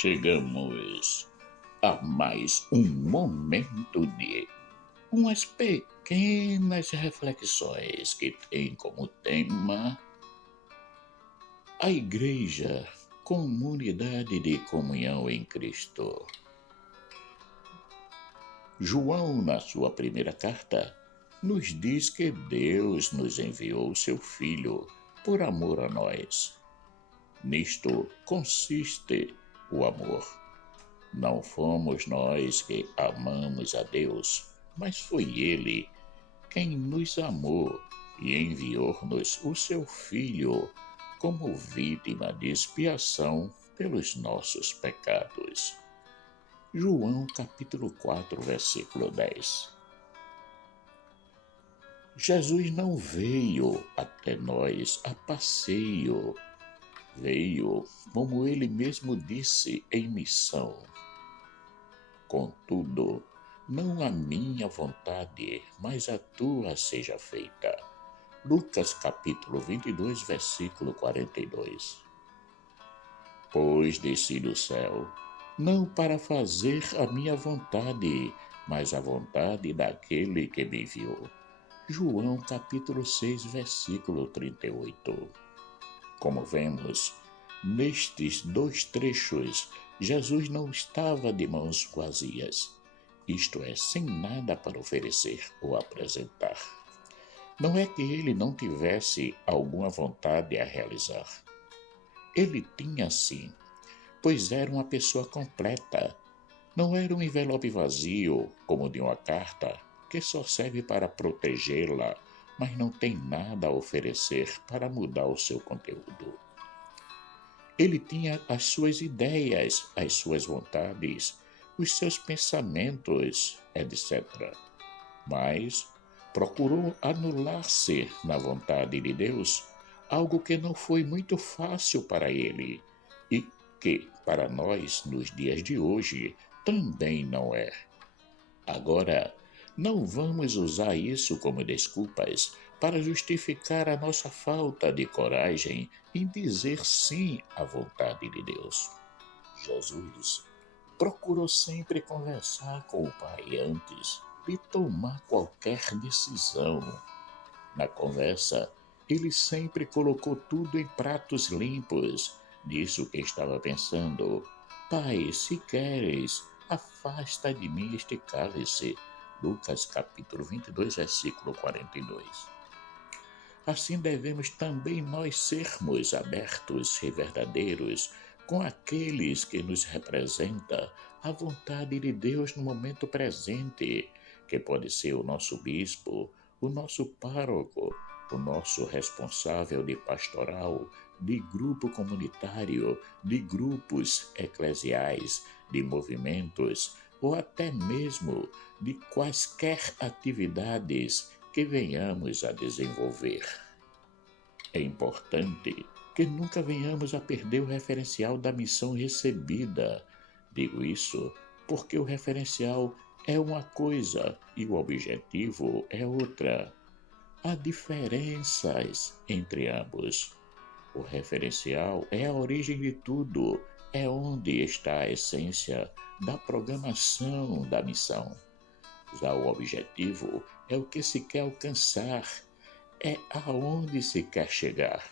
chegamos a mais um momento de umas pequenas reflexões que tem como tema a Igreja, comunidade de comunhão em Cristo. João, na sua primeira carta, nos diz que Deus nos enviou seu Filho por amor a nós. Nisto consiste o amor. Não fomos nós que amamos a Deus, mas foi Ele quem nos amou e enviou-nos o seu Filho como vítima de expiação pelos nossos pecados. João capítulo 4, versículo 10. Jesus não veio até nós a passeio. Veio, como ele mesmo disse, em missão. Contudo, não a minha vontade, mas a tua seja feita. Lucas capítulo 22, versículo 42. Pois desci do céu, não para fazer a minha vontade, mas a vontade daquele que me enviou. João capítulo 6, versículo 38. Como vemos, nestes dois trechos, Jesus não estava de mãos vazias, isto é, sem nada para oferecer ou apresentar. Não é que ele não tivesse alguma vontade a realizar. Ele tinha sim, pois era uma pessoa completa. Não era um envelope vazio, como de uma carta, que só serve para protegê-la, mas não tem nada a oferecer para mudar o seu conteúdo. Ele tinha as suas ideias, as suas vontades, os seus pensamentos, etc. Mas procurou anular-se na vontade de Deus, algo que não foi muito fácil para ele e que, para nós, nos dias de hoje, também não é. Agora, não vamos usar isso como desculpas para justificar a nossa falta de coragem em dizer sim à vontade de Deus. Jesus procurou sempre conversar com o Pai antes de tomar qualquer decisão. Na conversa, ele sempre colocou tudo em pratos limpos. Disse o que estava pensando. Pai, se queres, afasta de mim este cálice. Lucas capítulo 22, versículo 42. Assim devemos também nós sermos abertos e verdadeiros com aqueles que nos representa a vontade de Deus no momento presente, que pode ser o nosso bispo, o nosso pároco, o nosso responsável de pastoral, de grupo comunitário, de grupos eclesiais, de movimentos ou até mesmo de quaisquer atividades que venhamos a desenvolver. É importante que nunca venhamos a perder o referencial da missão recebida. Digo isso porque o referencial é uma coisa e o objetivo é outra. Há diferenças entre ambos. O referencial é a origem de tudo, é onde está a essência da programação da missão. Já o objetivo é o que se quer alcançar, é aonde se quer chegar.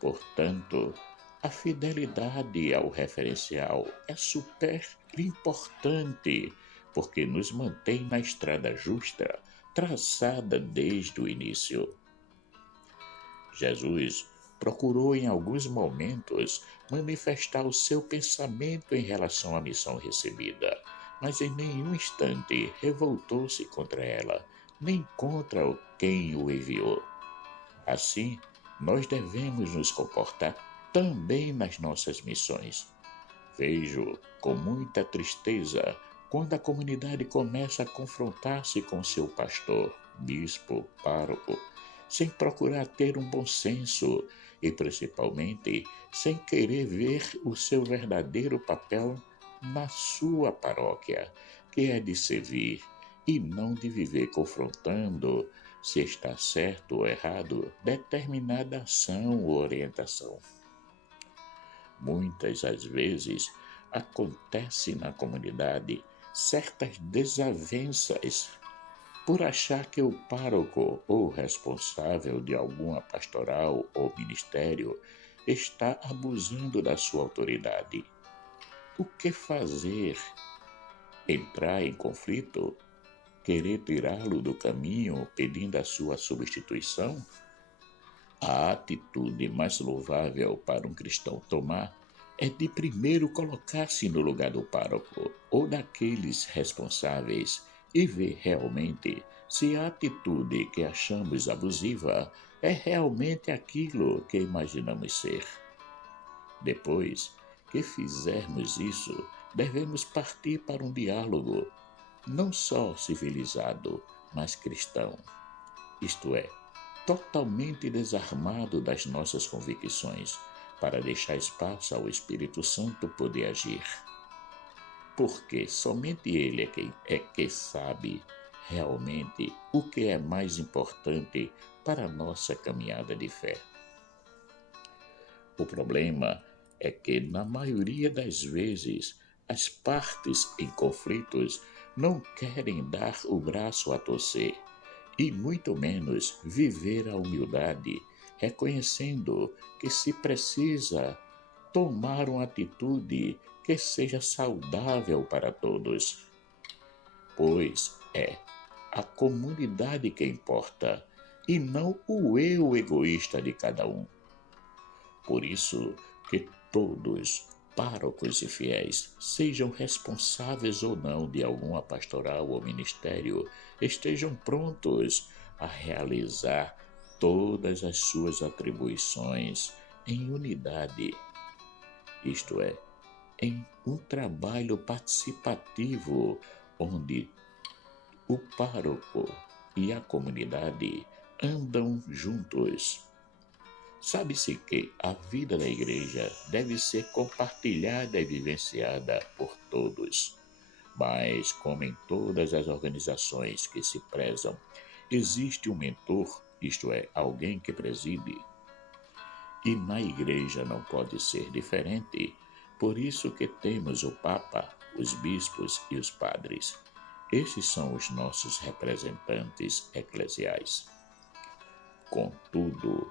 Portanto, a fidelidade ao referencial é super importante, porque nos mantém na estrada justa, traçada desde o início. Jesus procurou em alguns momentos manifestar o seu pensamento em relação à missão recebida, mas em nenhum instante revoltou-se contra ela, nem contra quem o enviou. Assim, nós devemos nos comportar também nas nossas missões. Vejo com muita tristeza quando a comunidade começa a confrontar-se com seu pastor, bispo, pároco, sem procurar ter um bom senso e, principalmente, sem querer ver o seu verdadeiro papel na sua paróquia, que é de servir e não de viver confrontando se está certo ou errado determinada ação ou orientação. Muitas às vezes acontece na comunidade certas desavenças por achar que o pároco ou responsável de alguma pastoral ou ministério está abusando da sua autoridade. O que fazer? Entrar em conflito? Querer tirá-lo do caminho pedindo a sua substituição? A atitude mais louvável para um cristão tomar é de primeiro colocar-se no lugar do pároco ou daqueles responsáveis e ver realmente se a atitude que achamos abusiva é realmente aquilo que imaginamos ser. Depois que fizermos isso, devemos partir para um diálogo, não só civilizado, mas cristão, isto é, totalmente desarmado das nossas convicções, para deixar espaço ao Espírito Santo poder agir. Porque somente Ele é que sabe realmente o que é mais importante para a nossa caminhada de fé. O problema é que, na maioria das vezes, as partes em conflitos não querem dar o braço a torcer e muito menos viver a humildade, reconhecendo que se precisa tomar uma atitude que seja saudável para todos, pois é a comunidade que importa e não o eu egoísta de cada um. Por isso que todos, párocos e fiéis, sejam responsáveis ou não de alguma pastoral ou ministério, estejam prontos a realizar todas as suas atribuições em unidade, isto é, em um trabalho participativo onde o pároco e a comunidade andam juntos. Sabe-se que a vida da igreja deve ser compartilhada e vivenciada por todos. Mas, como em todas as organizações que se prezam, existe um mentor, isto é, alguém que preside. E na igreja não pode ser diferente. Por isso que temos o Papa, os bispos e os padres. Esses são os nossos representantes eclesiais. Contudo,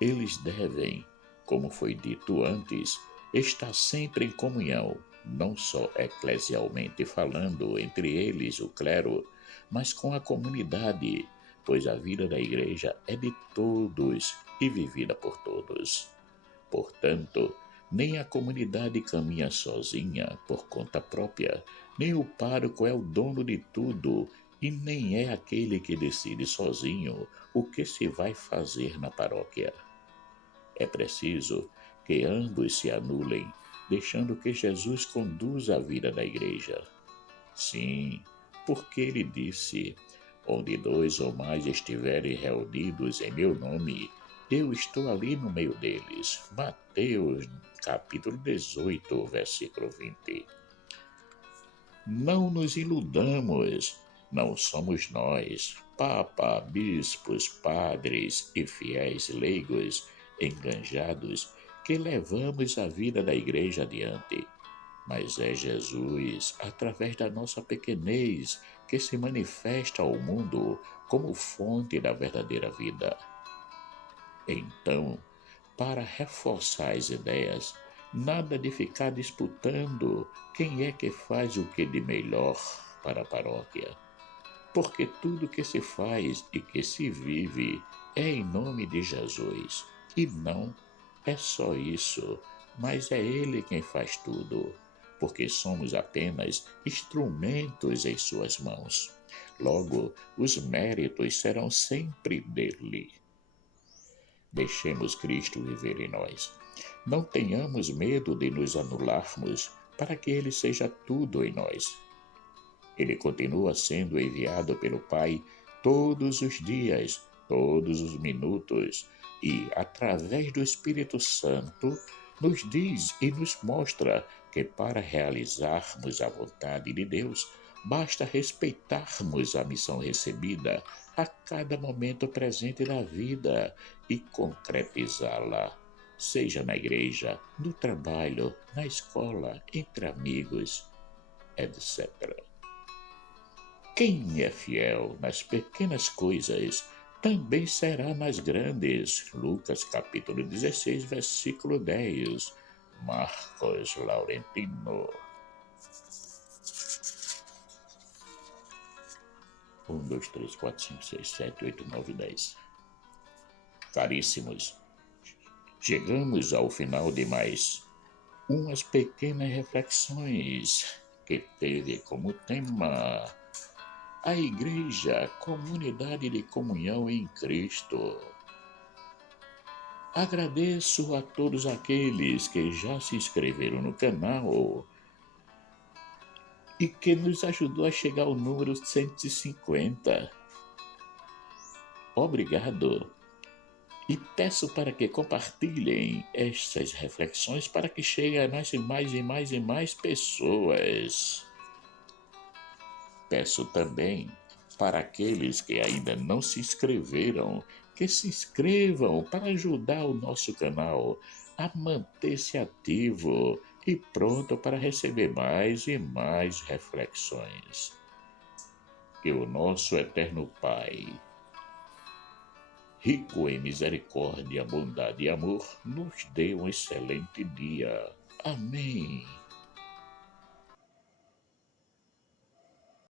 eles devem, como foi dito antes, estar sempre em comunhão, não só eclesialmente falando entre eles, o clero, mas com a comunidade, pois a vida da igreja é de todos e vivida por todos. Portanto, nem a comunidade caminha sozinha por conta própria, nem o pároco é o dono de tudo e nem é aquele que decide sozinho o que se vai fazer na paróquia. É preciso que ambos se anulem, deixando que Jesus conduza a vida da igreja. Sim, porque ele disse: onde 2 ou mais estiverem reunidos em meu nome, eu estou ali no meio deles. Mateus, capítulo 18, versículo 20. Não nos iludamos, não somos nós, Papa, bispos, padres e fiéis leigos enganjados que levamos a vida da igreja adiante. Mas é Jesus, através da nossa pequenez, que se manifesta ao mundo como fonte da verdadeira vida. Então, para reforçar as ideias, nada de ficar disputando quem é que faz o que de melhor para a paróquia. Porque tudo que se faz e que se vive é em nome de Jesus. E não é só isso, mas é Ele quem faz tudo, porque somos apenas instrumentos em suas mãos. Logo, os méritos serão sempre dele. Deixemos Cristo viver em nós. Não tenhamos medo de nos anularmos para que Ele seja tudo em nós. Ele continua sendo enviado pelo Pai todos os dias, todos os minutos, e, através do Espírito Santo, nos diz e nos mostra que para realizarmos a vontade de Deus, basta respeitarmos a missão recebida a cada momento presente da vida e concretizá-la, seja na igreja, no trabalho, na escola, entre amigos, etc. Quem é fiel nas pequenas coisas, também será nas grandes. Lucas capítulo 16, versículo 10. Marcos Laurentino. 1, 2, 3, 4, 5, 6, 7, 8, 9, 10. Caríssimos, chegamos ao final de mais umas pequenas reflexões que teve como tema a Igreja, comunidade de comunhão em Cristo. Agradeço a todos aqueles que já se inscreveram no canal e que nos ajudou a chegar ao número 150. Obrigado. E peço para que compartilhem estas reflexões para que cheguem a mais pessoas. Peço também para aqueles que ainda não se inscreveram, que se inscrevam para ajudar o nosso canal a manter-se ativo e pronto para receber mais e mais reflexões. Que o nosso eterno Pai, rico em misericórdia, bondade e amor, nos dê um excelente dia. Amém.